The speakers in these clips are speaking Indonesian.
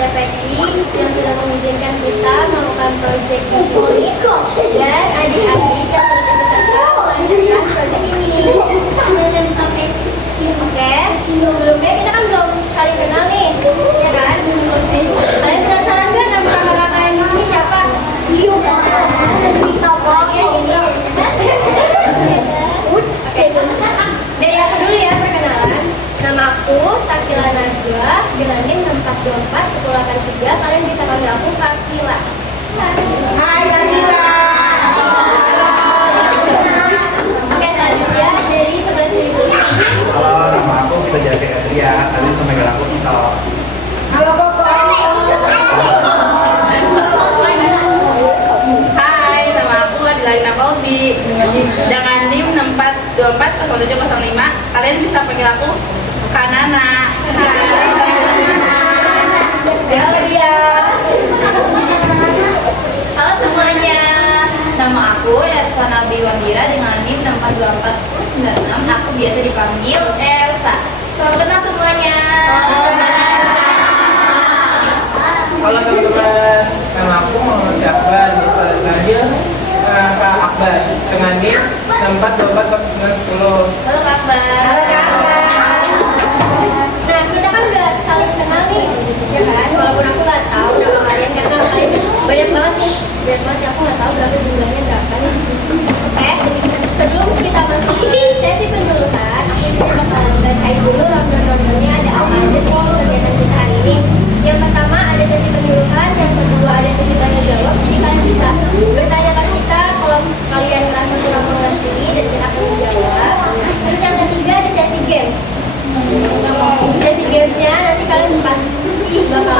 DPI yang sudah mengizinkan kita melakukan proyek ini dan adik-adik yang turut berserta melanjutkan proyek ini. Oke, sebelumnya kita kan belum saling kenal nih, ya kan? Kalian penasaran nggak nama kakak kalian di sini siapa? Siu. Oke, dari aku dulu ya perkenalan. Nama aku Sakila Najwa dengan NIM 6424 Sekolah Karsiga. Kalian bisa panggil aku Kakila. Hai Kakila. Oke, selanjutnya dari sebelah sini dulu. Halo, nama aku Kita Jaga Adria. Kalian bisa panggil aku Tito. Halo Koko. Hai, nama aku Adilina Kolbi dengan NIM 64240705. Kalian bisa panggil aku Kanana. Halo dia. Halo semuanya. Nama aku Ersana Biwandira dengan NIM 64241096. Aku biasa dipanggil Elsa. Selamat kenal semuanya. Halo teman-teman. Nama aku Muhammad Syahban. Bisa dipanggil Kak Akbar dengan NIM 64240910. Halo Kak Akbar. Nah, kita kan udah saling kenal nih, ya kan? Walaupun aku nggak tahu nama kalian karena kalian banyak banget nih. Banyak banget, aku nggak tahu berapa jumlahnya berapa nih. Oke, sebelum kita masuk ke sesi penyuluhan, aku bakalan bacain dulu rundown-rundownnya ada apa aja sih kegiatan kita hari ini. Yang pertama ada sesi penyuluhan, yang kedua ada sesi tanya jawab. Jadi kalian bisa bertanya ke kita kalau kalian merasa kurang mengerti dan kita akan menjawab. Terus yang ketiga ada sesi games. Sesi gamesnya nanti kalian pasti bakal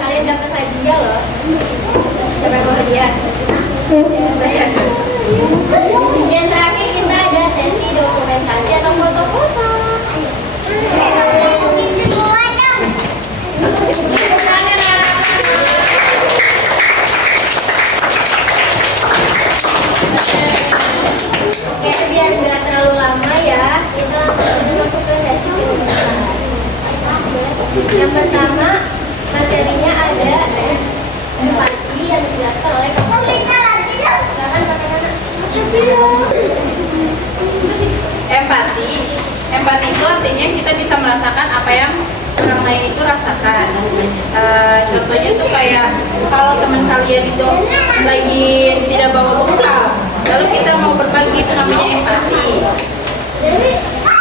kalian dapat hadiah loh. Siapa yang mau hadiah? Saya. Yang terakhir kita ada sesi dokumentasi atau foto-foto. Oke, biar nggak terlalu lama ya, kita langsung masuk ke sesi penyuluhan. Yang pertama, materinya ada empati yang dijelaskan oleh Kak. Silakan Kak Nana. Empati itu artinya kita bisa merasakan apa yang orang lain itu rasakan. Contohnya tuh kayak kalau teman kalian itu lagi tidak bawa bekal, lalu kita mau berbagi, itu namanya empati.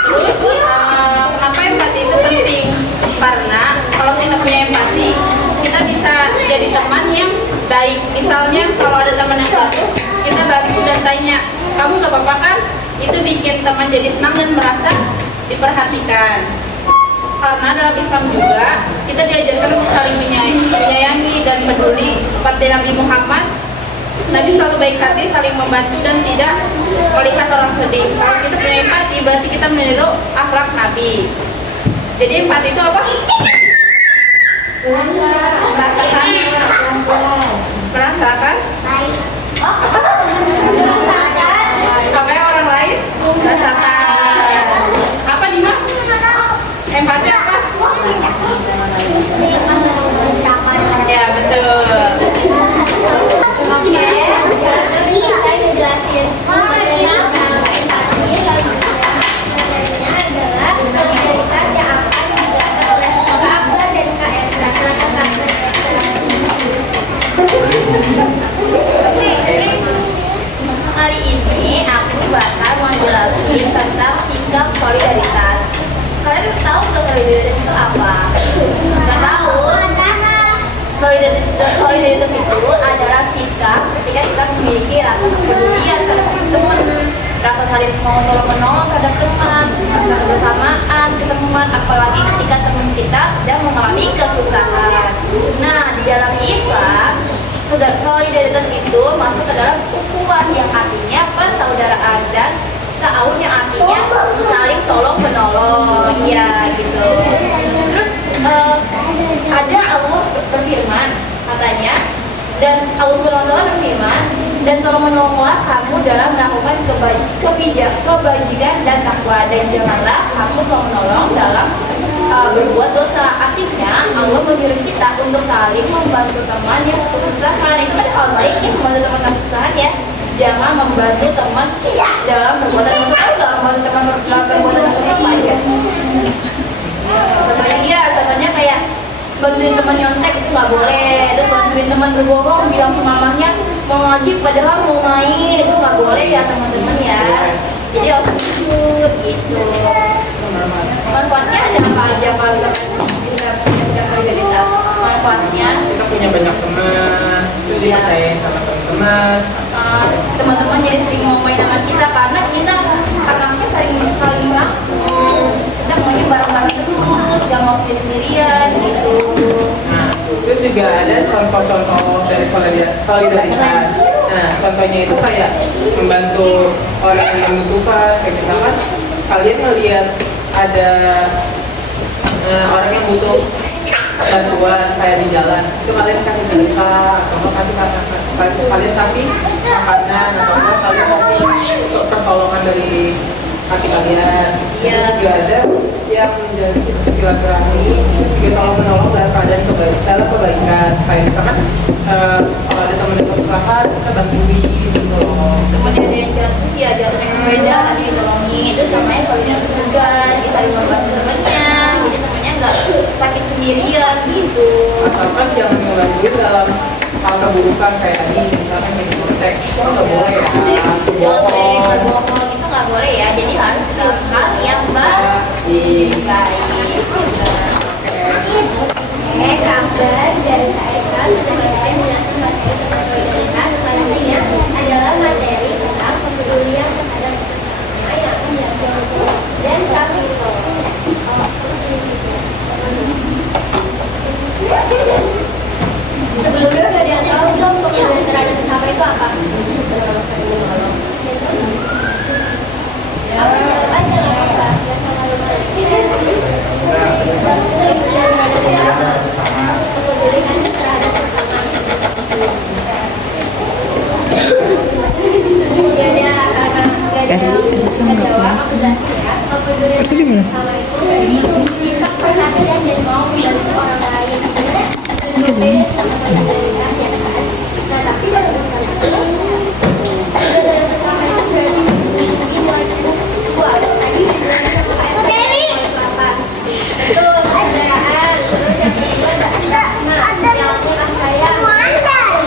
Terus kenapa empati itu penting? Karena kalau kita punya empati, kita bisa jadi teman yang baik. Misalnya kalau ada teman yang jatuh, kita bantu dan tanya, kamu gak apa-apa kan? Itu bikin teman jadi senang dan merasa diperhatikan. Karena dalam Islam juga kita diajarkan untuk saling menyayangi dan peduli. Seperti Nabi Muhammad, Nabi selalu baik hati, saling membantu dan tidak melihat orang sedih. Kalau kita punya empati, berarti kita meniru akhlak Nabi. Jadi empati itu apa? Merasakan apa yang orang lain rasakan. Apa Dimas? Empati apa? Ya betul. Oke, karena saya ngejelasin materi tentang empati, materinya adalah solidaritas yang akan dijelaskan oleh Kak Akbar dan Kak Elsa. Silakan Kak. Kali ini aku bakal menjelasin tentang sikap solidaritas. Kalian udah tahu nggak solidaritas itu apa? Nggak tahu? Solidaritas itu adalah sikap ketika kita memiliki rasa kepedulian terhadap teman, rasa saling tolong menolong terhadap teman, rasa kebersamaan ketemuan, apalagi ketika teman kita sedang mengalami kesusahan. Nah, di dalam Islam, solidaritas itu masuk ke dalam ukhuwah yang artinya persaudaraan dan ta'awun yang artinya saling tolong menolong. Iya gitu. Terus ada Allah berfirman katanya, dan Allah SWT berfirman, dan tolong menolonglah kamu dalam melakukan kebajikan dan takwa, dan janganlah kamu tolong menolong dalam berbuat dosa. Artinya Allah menyuruh kita untuk saling membantu teman yang kesusahan. Itu kan hal baik ya, membantu teman dalam kesusahan ya. Jangan membantu teman dalam perbuatan dosa. Tahu nggak membantu teman dalam perbuatan dosa apa aja? Contohnya kayak bantuin teman nyontek itu nggak boleh. Terus bantuin teman berbohong, bilang ke mamanya mau ngaji padahal mau main, itu nggak boleh ya teman-teman ya. Jadi harus jujur gitu. Manfaatnya ada apa aja kalau misalkan kita punya sikap solidaritas? Manfaatnya Kita punya banyak teman, terus dipercayain sama teman-teman. teman-teman jadi sering ngomongin sama kita karena kita saling merangkul. Kita maunya bareng-bareng terus, jangan mau sendirian gitu. Nah, terus juga ada contoh-contoh dari solidaritas. Nah, contohnya itu kayak membantu orang yang membutuhkan. Kayak misalkan kalian ngeliat ada orang yang butuh bantuan kayak di jalan, itu kalian kasih sedekah atau kalian kasih makanan atau kalian kasih pertolongan dari hati kalian. Terus juga ada yang menjalin silaturahmi, terus juga tolong menolong dalam keadaan dalam kebaikan. Kayak misalkan kalau ada teman yang kesusahan, kita bantuin gitu loh. Temennya ada yang jatuh, ya jatuh naik sepeda, nanti ditolongin. Itu namanya solidaritas juga, jadi saling membantu temennya. Jadi temennya nggak sakit sendirian gitu. Asalkan jangan ngebantuin dalam hal keburukan kayak tadi, misalnya kayak kontek, itu nggak boleh ya. Bohong, berbohong itu nggak boleh ya. Jadi harus dalam hal yang baik. Kabar dari KSA sudah mulai menjelaskan materi tentang solidaritas. Selanjutnya adalah materi tentang kepedulian terhadap sesama yang akan dilakukan dan kapito. Sebelumnya udah ada yang tahu belum kepedulian terhadap sesama itu apa? Apa jawab aja nggak apa-apa. Kepedulian terhadap siapa? Kepedulian terhadap sesama. Jadi jawab aku jelasin ya. Kepedulian terhadap sesama itu sikap perhatian dan mau membantu orang lain. Tentu beda sama solidaritas ya kan. Nah tapi dalam sesama itu berarti individual buat tadi apa? Itu persaudaraan. Terus yang kedua ada rahma, yang murah sayang.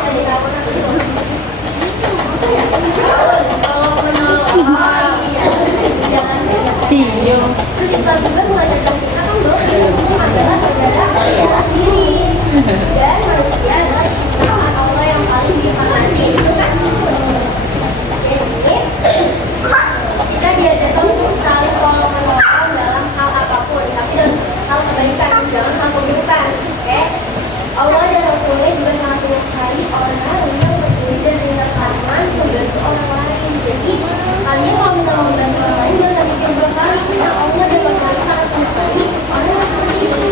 Tadi kamu kalau menolong jangan Cio. terus Islam juga mengajarkan kita kan bahwa kita semua adalah saudara diri dan manusia adalah ciptaan Allah yang paling dihormati itu kan. Jadi kita diajarkan untuk saling tolong menolong dalam hal apapun, tapi dalam hal kebaikan, jangan hal keburukan. Oke? Allah dan Rasulnya juga sangat menyukai orang yang peduli dan dermawan membantu orang lain. Jadi kalian kalau misalnya membantu orang lain jangan sampai kedua kali, karena Allah dan Rasulnya sangat menyukai orang yang seperti itu.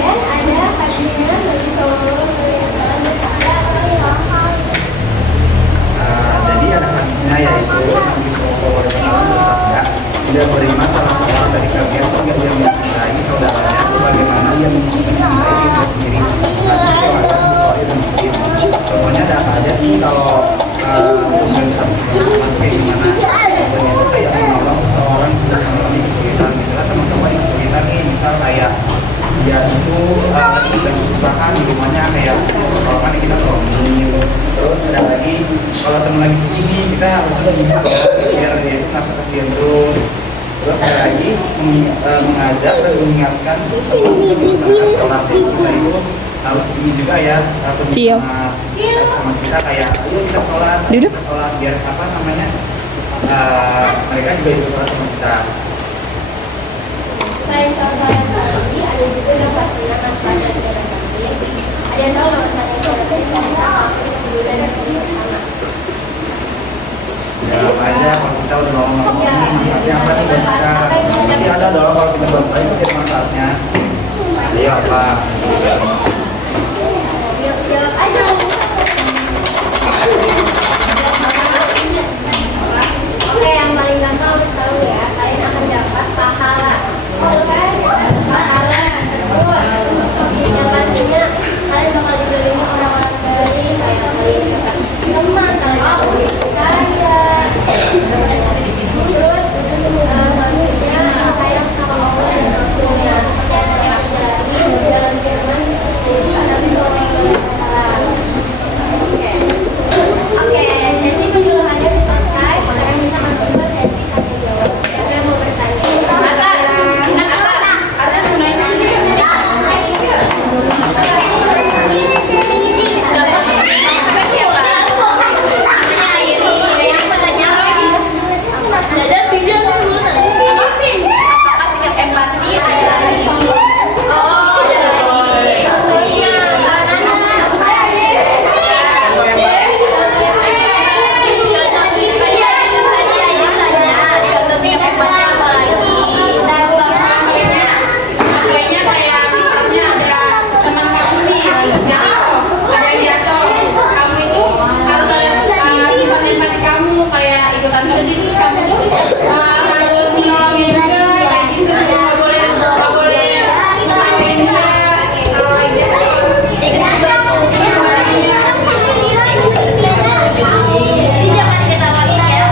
Dan ada hadisnya Nabi Sallallahu Alaihi Wasallam bersabda orang yang paham. Jadi ada hadisnya yaitu Nabi Sallallahu Alaihi Wasallam bersabda, tidak beriman salah seorang dari kalian yang mencintai saudaranya sebagaimana ia mencintai dirinya sendiri. Hadis riwayat Bukhari dan Muslim. Contohnya ada apa aja sih kalau organisasi teman kayak gimana? Contohnya itu kayak menolong seseorang yang mengalami kesulitan. Misalnya teman-teman yang kesulitan nih, misal kayak dia itu lagi usaha di rumahnya kayak pertolongan kita tolongin. Terus ada lagi kalau teman lagi segini kita harus lebih ya biar dia itu nggak kasihan terus. Terus ada lagi mengajak dan mengingatkan sama sholat kita itu harus ini juga ya sama kita kayak ayo kita sholat biar apa namanya mereka juga ikut sholat sama kita. Selain saudara tadi, ada juga yang pastinya manfaat dari jalan kaki. Ada yang tahu nggak manfaatnya itu ada kepedulian dan bersama. Ya apa aja kalau kita udah nolong ini manfaatnya apa nih buat kita? Pasti ada dong kalau kita bantu pasti ada manfaatnya. Iya apa? Jawab aja. Oke, yang paling gampang harus tahu ya, kalian akan dapat pahala. teman, saling aku saya. Terus selanjutnya sayang sama Allah dan Rasulnya. Yang jalani jalan firman Nabi Sallallahu Alaihi Wasallam. Oke, sesi penyuluhannya sudah selesai. Sekarang kita masuk ke sesi tanya jawab. Siapa yang mau bertanya? Apakah sikap empati ada lagi? Oh, ada lagi. Contohnya, contoh sikap empati apa lagi? Contohnya kayak misalnya ada teman kamu nih lagi jatuh, ada yang jatuh, kamu itu harus ada sifat empati kamu kayak ikutan sedih, terus kamu tuh harus nolongin juga kayak gitu, nggak boleh ngelakuin dia kalau lagi jatuh. Jadi jangan diketawain ya.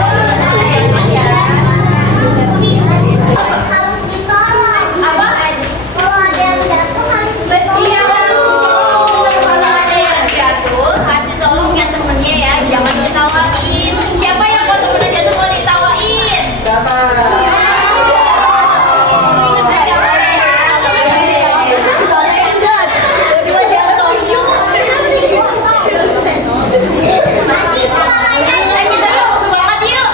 Iya betul. Kalau ada yang jatuh, kasih tolong yang temennya ya, jangan diketawain. Siapa yang mau temennya jatuh mau diketawain? Kita yuk semangat yuk.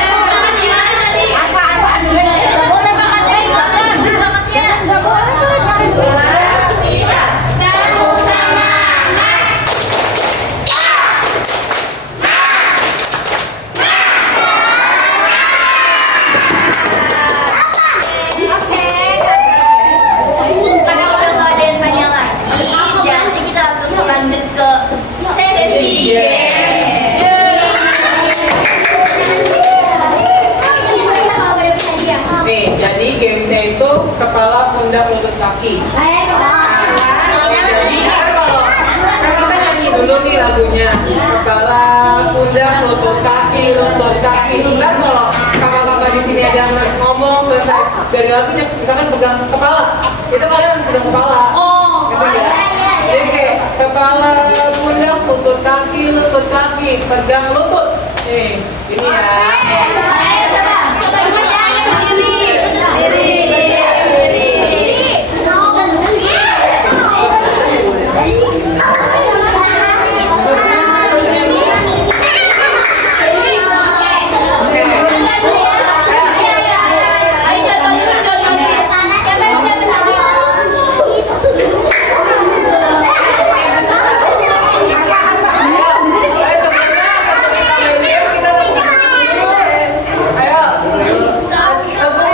Semangat gimana tadi? Apaan? Boleh banget ya, semangat ya. Nggak boleh tuh cari duit. Tepuk semangat. Oke, Karena udah nggak ada yang tanya lagi, jadi kita langsung lanjut ke sesi game. kita kalau boleh bertanya. Nih, jadi gamesnya itu kepala, pundak, lutut, kaki. Jadi kan kalau kita nyanyi dulu nih lagunya kepala, pundak, lutut, kaki. Kan kalau kakak-kakak di sini ada yang ngomong selesai dari lagunya, misalkan pegang kepala, itu kalian harus pegang kepala. Gitu ya. Jadi kayak kepala, pundak, lutut, kaki, pegang lutut. Nih, ini ya. Ayo coba dulu ya, sendiri. Ayo contoh dulu. Siapa yang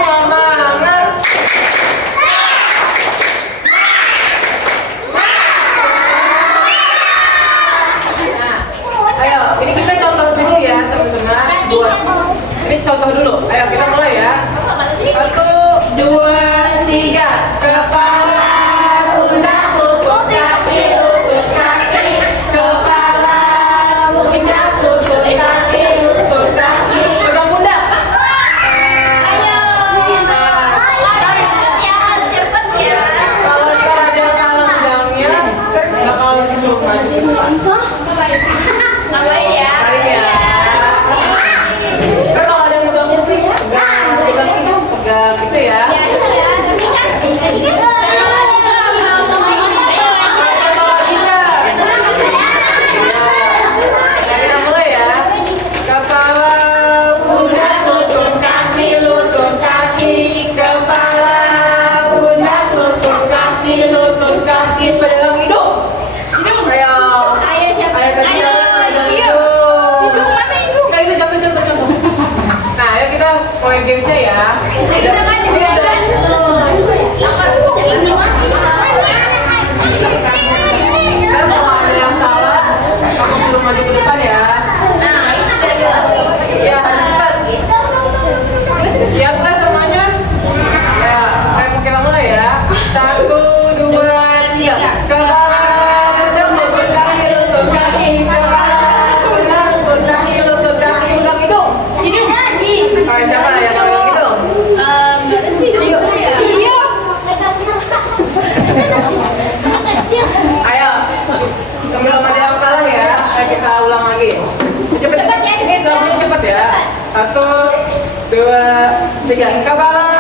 udah bertanya? Ini contoh dulu. Ayo kita mulai ya. 1, 2, 3. Kepala, pundak, lutut, kaki. Kepala, pundak, lutut, kaki. Pegang pundak. Kalau ada salah pegangnya, bakal disuruh maju. Ngapain ya? Kalau ada yang pegang kuping, pegang gitu ya. kita ulang lagi. Cepet Cepet ya, cepet ini ya. cepet ya. Cepet. 1, 2, 3. Kepala